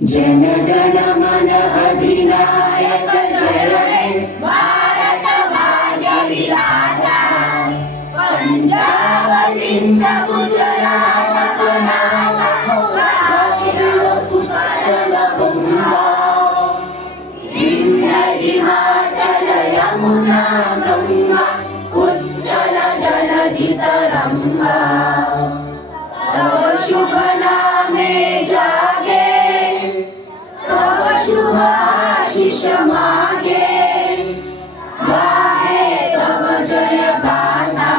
जनगण मन अधिनायक जय हे भारत भाग्य विधाता पंजाब सिंध गुजरात कर्नाटक उत्तराखंड गंगा विंध्य हिमाचल यमुना गंगा उज्जल जलधि तरंगा तव शुभ नामे जागे तव शुभ आशीष मागे गाहे तव जय गाथा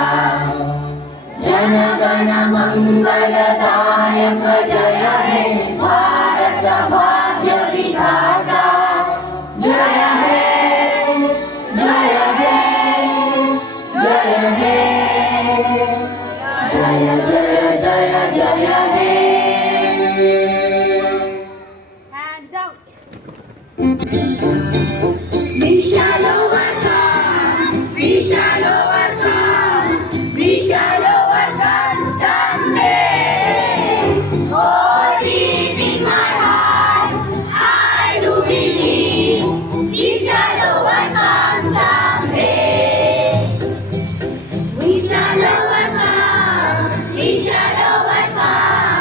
जनगण मंगलदायक जय हे भारत भाग्य विधाता जय हे जय हे जय हे जय जय जय जय हे We shall overcome, we shall overcome, we shall overcome someday. Oh, deep in my heart, I do believe we shall overcome someday. We shall overcome, we shall overcome.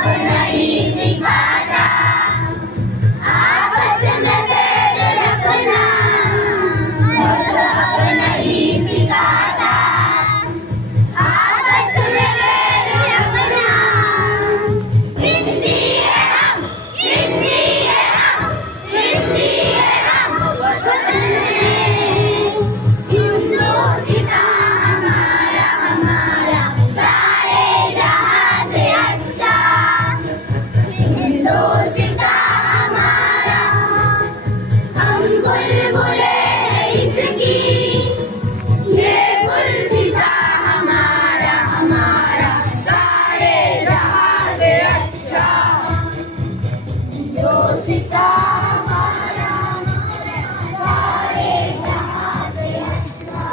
अब नहीं सिखाता, आपस में बैर रखना बस अब नहीं सिखाता, आपस में बैर रखना। हिंदी है हम, हिंदी है हम, हिंदी है हम वतन है। हिंदुस्तान हमारा हमारा सारे जहां से अच्छा, हिंदुस्तान हमारा हम बुलबुलें हैं इसकी, ये गुलसिता हमारा हमारा सारे जहां से अच्छा, हिंदुस्तान हमारा सारे जहां से अच्छा।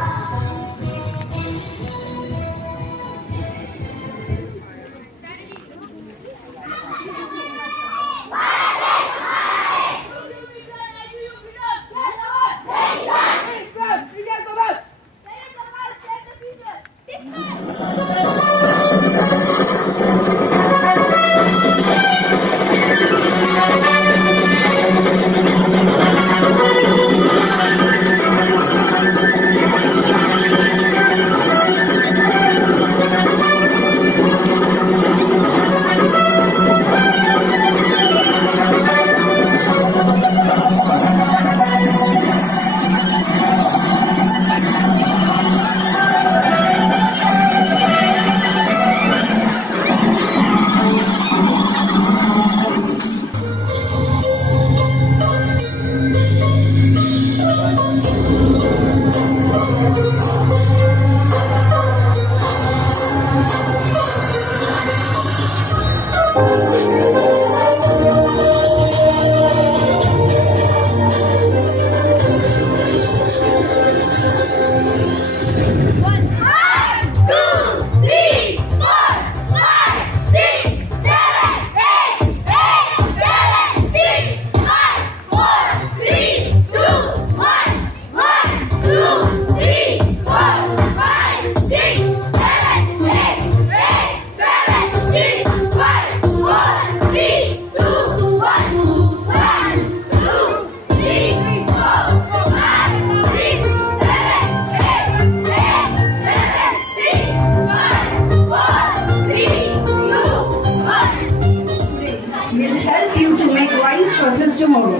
Will help you to make wise choices tomorrow.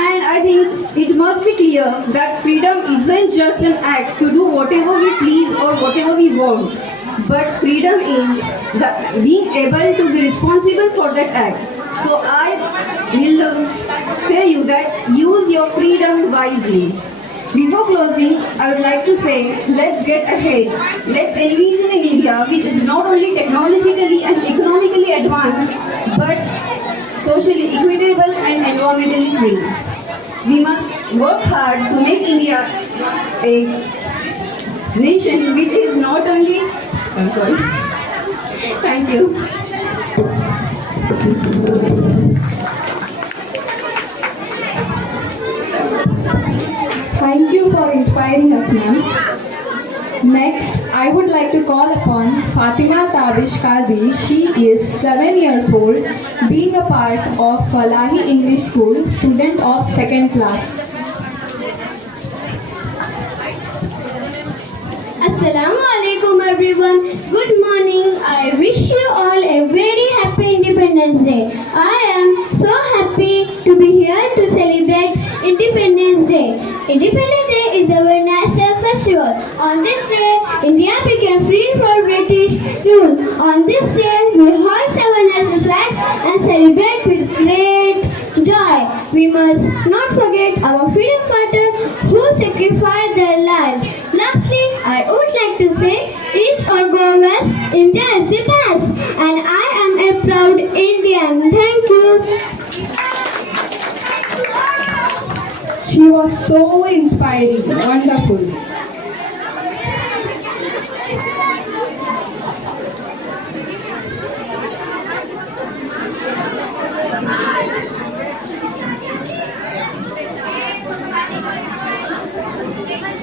And I think it must be clear that freedom isn't just an act to do whatever we please or whatever we want, but freedom is being able to be responsible for that act. So I will say you that use your freedom wisely. Before closing, I would like to say, let's get ahead. Let's envision an India which is not only technologically and economically advanced, but socially equitable and environmentally clean. We must work hard to make India a nation which is not only... I'm sorry. Thank you. Thank you for inspiring us, ma'am. Next, I would like to call upon Fatima Tabish Qazi. She is 7 years old, being a part of Falahi English School, student of 2nd class. Assalamu alaikum everyone. Good morning. I wish you all a very happy Independence Day. I am so happy to be here to celebrate Independence Day. Independence Day is our national festival. On this day, India became free from British rule. On this day, we hoist our national flag and celebrate with great joy. We must not forget our freedom fighters who sacrificed their lives. Lastly, I would like to say, East or go West, India is the best, and I am a proud Indian. Thank you. She was so inspiring, wonderful.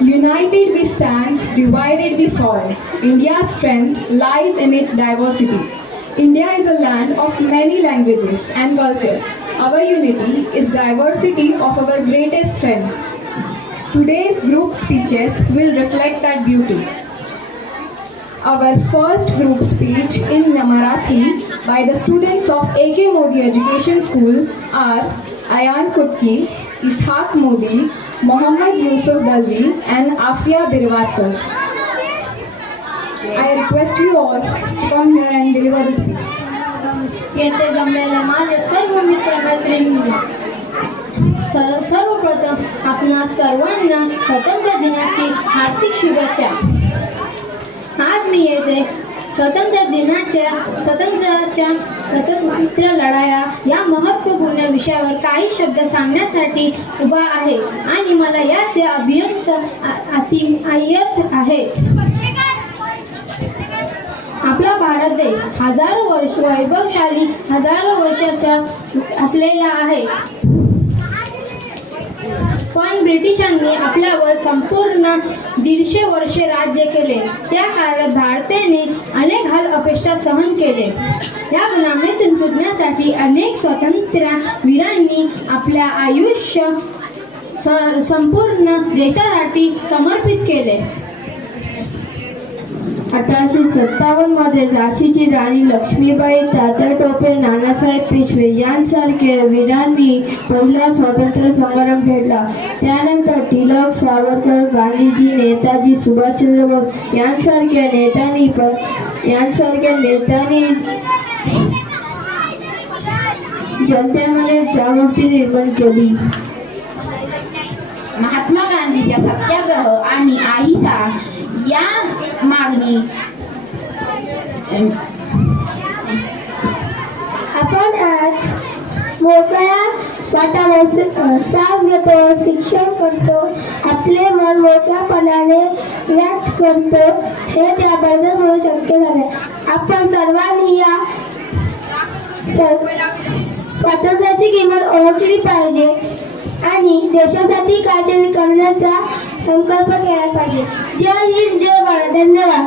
United we stand, divided we fall. India's strength lies in its diversity. India is a land of many languages and cultures. Our unity is diversity of our greatest strength. Today's group speeches will reflect that beauty. Our first group speech in Marathi by the students of AK Modi Education School are Ayan Kutki, Ishaq Modi, Mohammad Yusuf Dalvi and Afia Birwatkar. I request you all to come here and deliver the speech. येथे जमलेल्या माझे सर्व मित्र मैत्रिणींनो, सर्वप्रथम आपणा सर्वांना स्वातंत्र्य दिनाची हार्दिक शुभेच्छा. आज मी येथे स्वातंत्र्याच्या स्वातंत्र्य लढाया या महत्त्वपूर्ण विषयावर काही शब्द सांगण्यासाठी उभा आहे आणि मला याचे अभियंत आहे. आपला भारत देश हजारो वर्ष वैभवशाली हजारो वर्षाचा असलेला आहे, पण ब्रिटिशांनी आपल्यावर संपूर्ण 150 वर्षे राज्य केले. त्या काळात भारताने अनेक हाल अपेष्टा सहन केले. या गुलामीतून सुटण्यासाठी अनेक स्वातंत्र्य वीरांनी आपल्या आयुष्य संपूर्ण देशासाठी समर्पित केले. 1857 मध्ये झाशीची राणी लक्ष्मीबाई, तात्या टोपे, नानासाहेब पेशवे यांसारखे वीरांनी पहिला स्वातंत्र्य संग्राम लढला. त्यानंतर टिळक, सावरकर, गांधीजी, नेताजी सुभाषचंद्र बोस यांसारख्या नेत्यांनी जनतेमध्ये जागृती निर्माण केली. महात्मा गांधींच्या सत्याग्रह आणि अहिंसा या मागणी आपण आज मोकळ्या वाटावर श्वास घेतो, शिक्षण करतो, आपले मन मोकळ्यापणाने व्यक्त करतो, हे त्याबद्दल शक्य झाले. आपण सर्वांनी या स्वातंत्र्याची किंमत ओळखली पाहिजे आणि देशासाठी काहीतरी करण्याचा संकल्प केला पाहिजे. जय हिंद, जय भारत. धन्यवाद.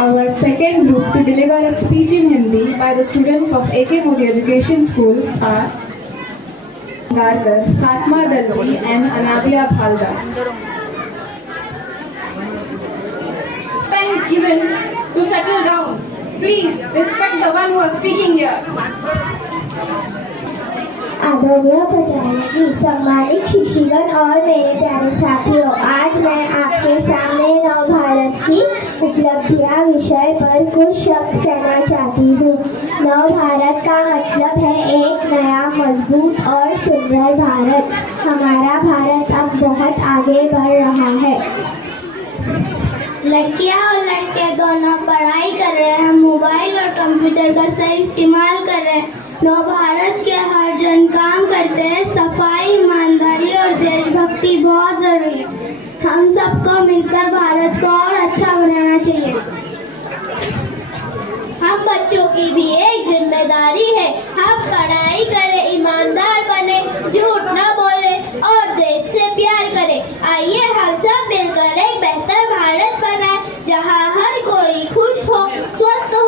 Our second group to deliver a speech in Hindi by the students of AK Modi Education School are Garkar, Fatma Dalvi and Anabia Bhalda. Time is given to settle down. Please respect the one who is speaking here. आदरणीय प्राचार्य जी, सम्मानित शिक्षकगण और मेरे प्यारे साथियों, आज मैं आपके सामने नव भारत की उपलब्धियां विषय पर कुछ शब्द कहना चाहती हूँ. नव भारत का मतलब है एक नया, मजबूत और सुंदर भारत. हमारा भारत अब बहुत आगे बढ़ रहा है. लड़कियां और लड़के दोनों पढ़ाई कर रहे हैं, मोबाइल और कंप्यूटर का सही इस्तेमाल कर रहे हैं. नव भारत के हर जन काम करते हैं. सफाई, ईमानदारी और देशभक्ति बहुत जरूरी है. हम सबको मिलकर भारत को और अच्छा बनाना चाहिए. हम बच्चों की भी एक जिम्मेदारी है. हम पढ़ाई करें, ईमानदार बने, झूठ न बोले और देश से प्यार करें. आइए हम सब मिलकर एक बेहतर भारत बनाएं, जहां हर कोई खुश हो, स्वस्थ हो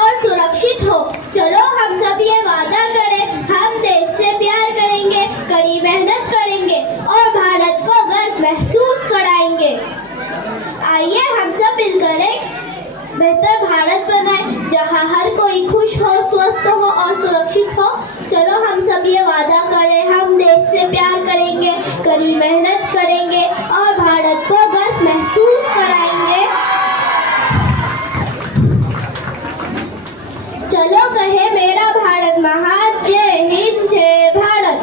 और सुरक्षित हो. चलो हम सब ये वादा करें, हम देश से प्यार करेंगे, कड़ी मेहनत करेंगे और भारत को गर्व महसूस कराएंगे. आइए हम सब मिलकर एक बेहतर भारत बनाएं, जहां हर कोई खुश हो, स्वस्थ हो और सुरक्षित हो. चलो हम सब ये वादा करें, हम देश से प्यार करेंगे, कड़ी मेहनत करेंगे और भारत को गर्व महसूस कराएंगे. चलो कहे मेरा भारत महान. जय हिंद, जय Bharat.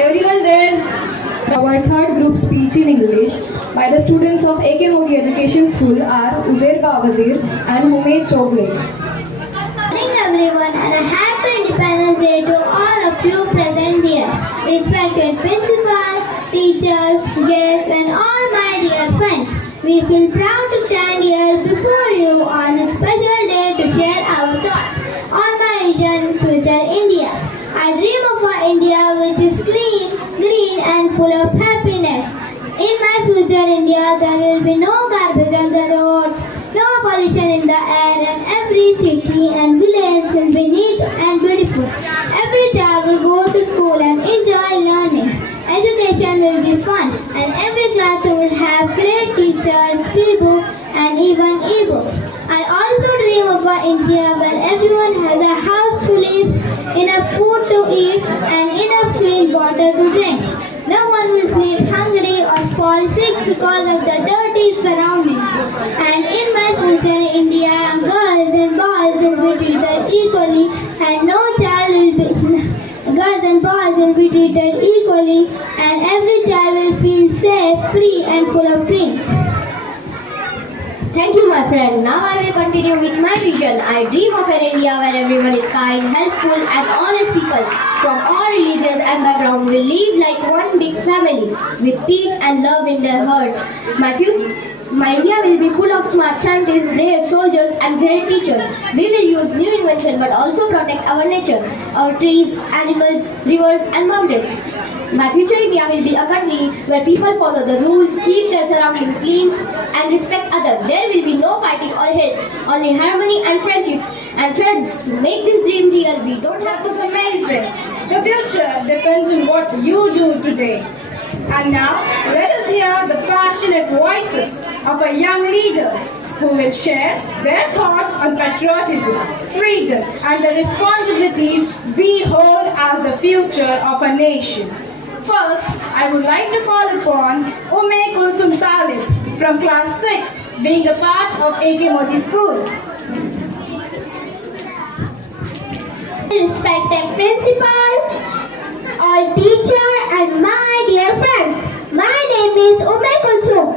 Everyone there. Our third group speech in English by the students of AK Modi Education School are Uzair Bawazir and Humeed Chogle. Good morning everyone and a happy Independence Day to all of you present here. Respected principals, teachers, guests and all my dear friends. We feel proud to stand here before you on this special day to share our thoughts on my vision, future India. I dream of an India which is clean, green and full of happiness. future India, there will be no garbage on the roads, no pollution in the air, and every city and village will be neat and beautiful. Every child will go to school and enjoy learning. Education will be fun, and every classroom will have great teachers, free books, and even e-books. I also dream of an India where everyone has a house to live, enough food to eat, and enough clean water to drink. No one will sleep hungry or fall sick because of the dirty surroundings. And in my future India, girls and boys will be treated equally, and no child will be girls and boys will be treated equally, and every child will feel safe, free, and full of dreams. Thank you, my friend. Now I will continue with my vision. I dream of an India where everyone is kind, helpful, and honest people from all religions and backgrounds will live like one big family with peace and love in their heart. My India will be full of smart scientists, brave soldiers, and great teachers. We will use new inventions but also protect our nature, our trees, animals, rivers, and mountains. My future India will be a country where people follow the rules, keep their surroundings clean, and respect others. There will be no fighting or hate, only harmony and friendship. And friends, to make this dream real, we don't have That was amazing. The future depends on what you do today. And now, let us hear the passionate voices of our young leaders who will share their thoughts on patriotism, freedom, and the responsibilities we hold as the future of a nation. First, I would like to call upon Kulsum Talib from class 6, being a part of A.K. Modi School. Respected principal, all teacher, and my dear friends, my name is Kulsum.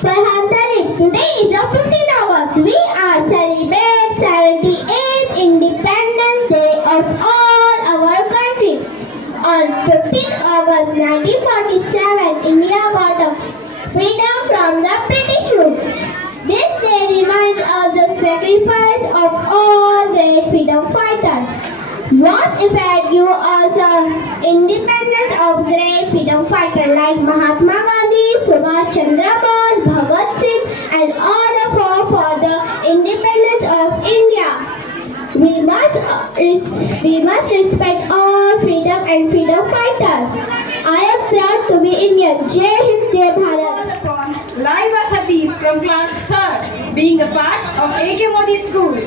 Today is the 15th August. We are celebrating 78th Independence Day of all our country. On 15th August 1947, India got a freedom from the British rule. This day reminds us the sacrifice of all great freedom fighters. Was in fact give us independence of great freedom fighters like Mahatma Gandhi, Subhash Chandra Bose, Bhagat Singh, and all of us for the independence of India. We must respect all freedom and freedom fighters. I am proud to be Indian. Jai Hind, Jai Bharat. Call upon Laiba Khatib from class 3rd, being a part of A.K. Modi School.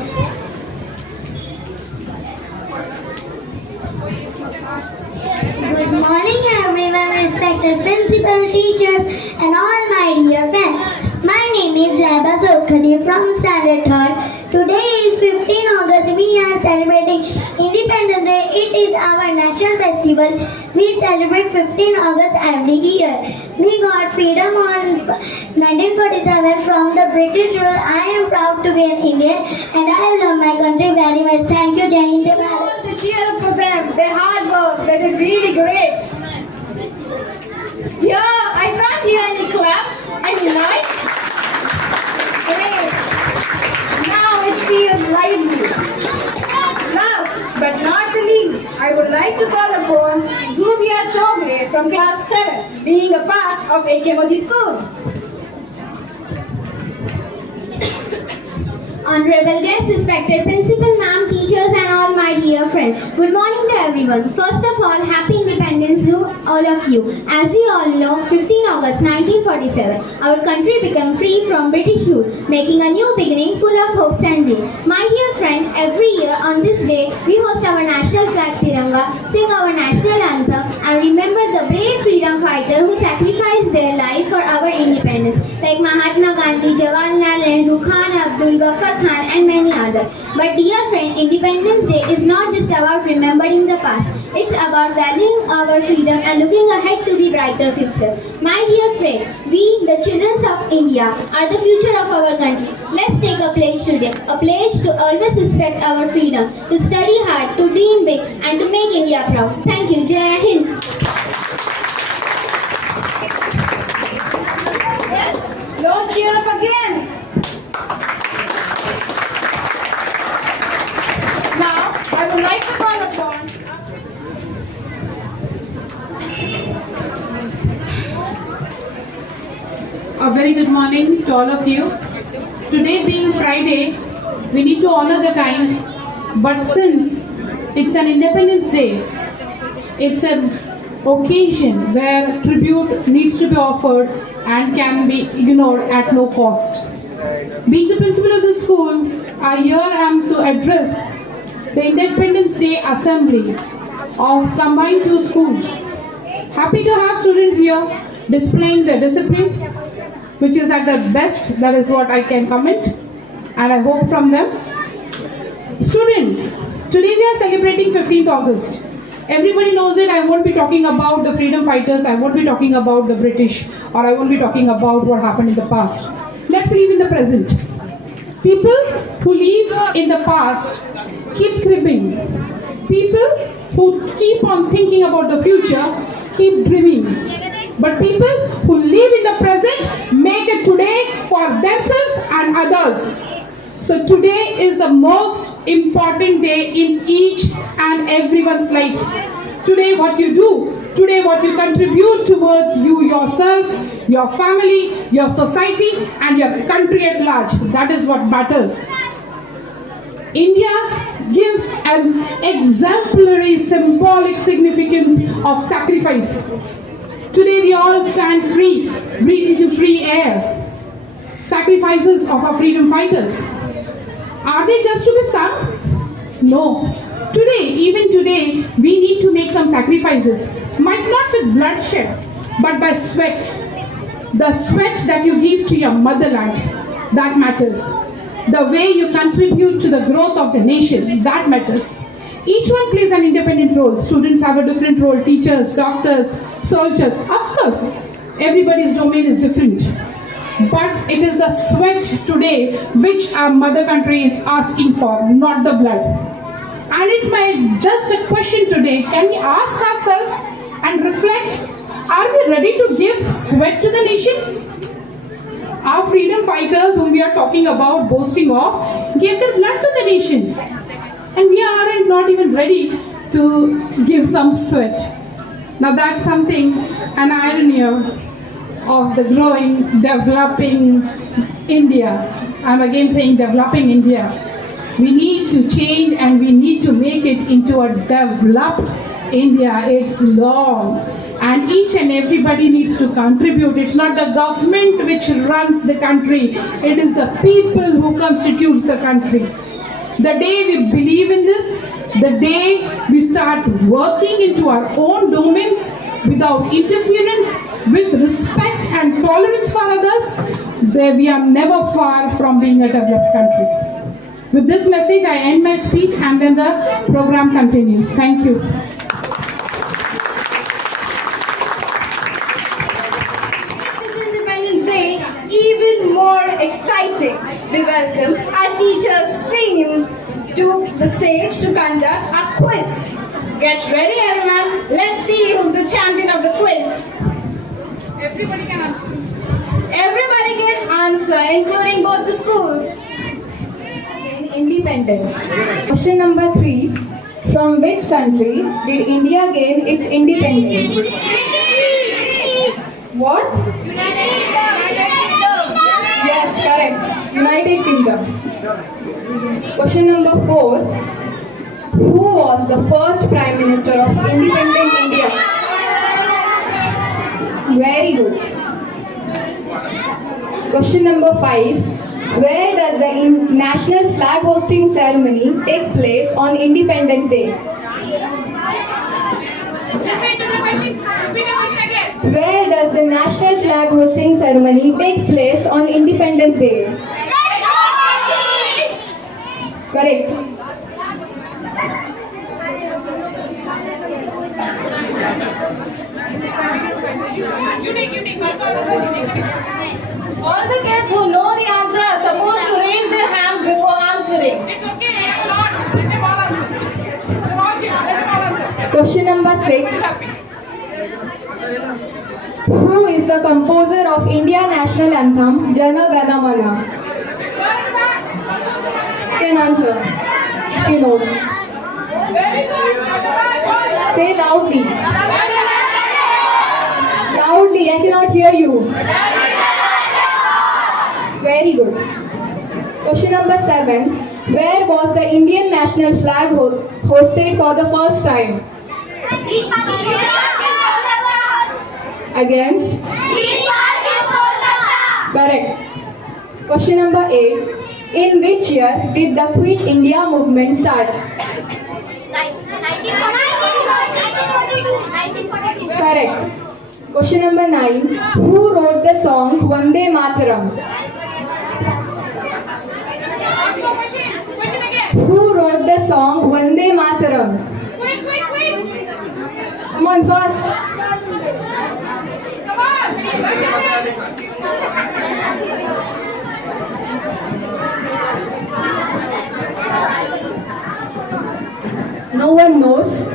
Good morning everyone, respected principal, teachers, and all my dear friends. My name is Laiba Khatib from Standard 3rd. Today is 15 August. We are celebrating Independence Day. It is our national festival. We celebrate 15 August every year. We got freedom on 1947 from the British rule. I am proud to be an Indian and I love my country very much. Thank you, Jai Hind, Jai I Bharat. want to cheer up for them. Their hard work, they did really great. Yeah, I can't hear any claps. Any lights? Great. Now it feels lively. Last but not the least, I would like to call upon Zubia Chogle from class 7, being a part of A.K. Modi School. Honorable guests, respected principal, ma'am, teachers, and all my dear friends. Good morning to everyone. First of all, happy independence to all of you. As we all know, 15 August 1947, our country became free from British rule, making a new beginning full of hopes and dreams. My dear friends, every year on this day, we host our national flag Tiranga, sing our national anthem, and remember the brave freedom fighters who sacrificed their life for our independence, like Mahatma Gandhi, Jawaharlal Nehru, Khan Abdul Ghaffar Khan, and many others. But dear friend, Independence Day is not just about remembering the past. It's about valuing our freedom and looking ahead to be brighter future. My dear friend, we, the children of India, are the future of our country. Let's take a pledge today. A pledge to always respect our freedom, to study hard, to dream big, and to make India proud. Thank you. Jai Hind. Yes, Lord, cheer up again. Now, I would like to call upon A very good morning to all of you. Today being Friday, we need to honor the time, but since it's an Independence Day, it's an occasion where tribute needs to be offered and can be ignored at no cost. Being the principal of the school, I here am to address the Independence Day Assembly of combined two schools. Happy to have students here displaying their discipline, which is at their best. That is what I can comment, and I hope from them. Students, today we are celebrating 15th August. Everybody knows it. I won't be talking about the freedom fighters, I won't be talking about the British, or I won't be talking about what happened in the past. Let's live in the present. People who live in the past keep cribbing. People who keep on thinking about the future keep dreaming. But people who live in the present make it today for themselves and others. So today is the most important day in each and everyone's life. Today what you do, today what you contribute towards you yourself, your family, your society and your country at large. That is what matters. India gives an exemplary symbolic significance of sacrifice. Today we all stand free, breathe into free air. Sacrifices of our freedom fighters. Are they just to be sung? No. Today, even today, we need to make some sacrifices. Might not with bloodshed, but by sweat. The sweat that you give to your motherland, that matters. The way you contribute to the growth of the nation, that matters. Each one plays an independent role. Students have a different role. Teachers, doctors, soldiers. Of course, everybody's domain is different. But it is the sweat today which our mother country is asking for, not the blood. And it's just a question today. Can we ask ourselves and reflect, are we ready to give sweat to the nation? Our freedom fighters whom we are talking about, boasting of, gave their blood to the nation. And we aren't not even ready to give some sweat. Now that's something, an irony of the growing, developing India. I'm again saying developing India. We need to change and we need to make it into a developed India. It's long. And each and everybody needs to contribute. It's not the government which runs the country. It is the people who constitutes the country. The day we believe in this, the day we start working into our own domains without interference, with respect and tolerance for others, there we are never far from being a developed country. With this message, I end my speech and then the program continues. Thank you. This Independence Day, even more exciting. We welcome our teachers' team to the stage to conduct a quiz. Get ready, everyone. Let's see who's the champion of the quiz. Everybody can answer. Everybody can answer, including both the schools. Independence. Question number 3. From which country did India gain its independence? What? Yes, correct. United Kingdom. Question number 4. Who was the first Prime Minister of independent India? Very good. Question number 5. Where does the national flag hosting ceremony take place on Independence Day? Listen to the question. Repeat the question again. Where does the national flag hosting ceremony take place on Independence Day? Correct. You take. All the kids who know the answer are supposed to raise their hands before answering. It's okay. Let them all answer. They're all here. Let them all answer. Question number 6. Who is the composer of India National Anthem, Jana Gana Mana? Can answer. He knows. Very good. Say loudly. Loudly, I cannot hear you. understood. Question number 7. Where was the Indian national flag hosted for the first time? Again? Correct. Question number 8. In which year did the Quit India movement start? Correct. Question number 9. Who wrote the song Vande Mataram? Who wrote the song Vande Mataram? Come on, fast. No one knows?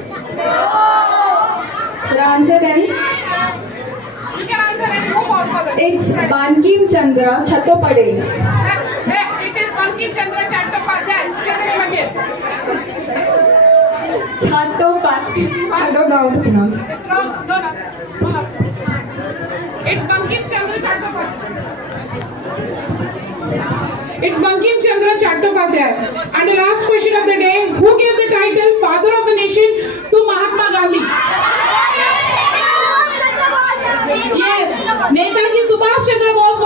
The answer then? You can answer and move on further. It's Bankim Chandra Chattopadhyay. It is Bankim Chandra Chattopadhyay. Say the name again. Chattopadhyay. I don't know how to pronounce. It's wrong. No. It's Bankim Chandra Chattopadhyay. It's Bankim Chandra Chattopadhyay. And the last question of the day, who gave the title Father of the Nation to Mahatma Gandhi? Yes, Netaji Subhash Chandra Bose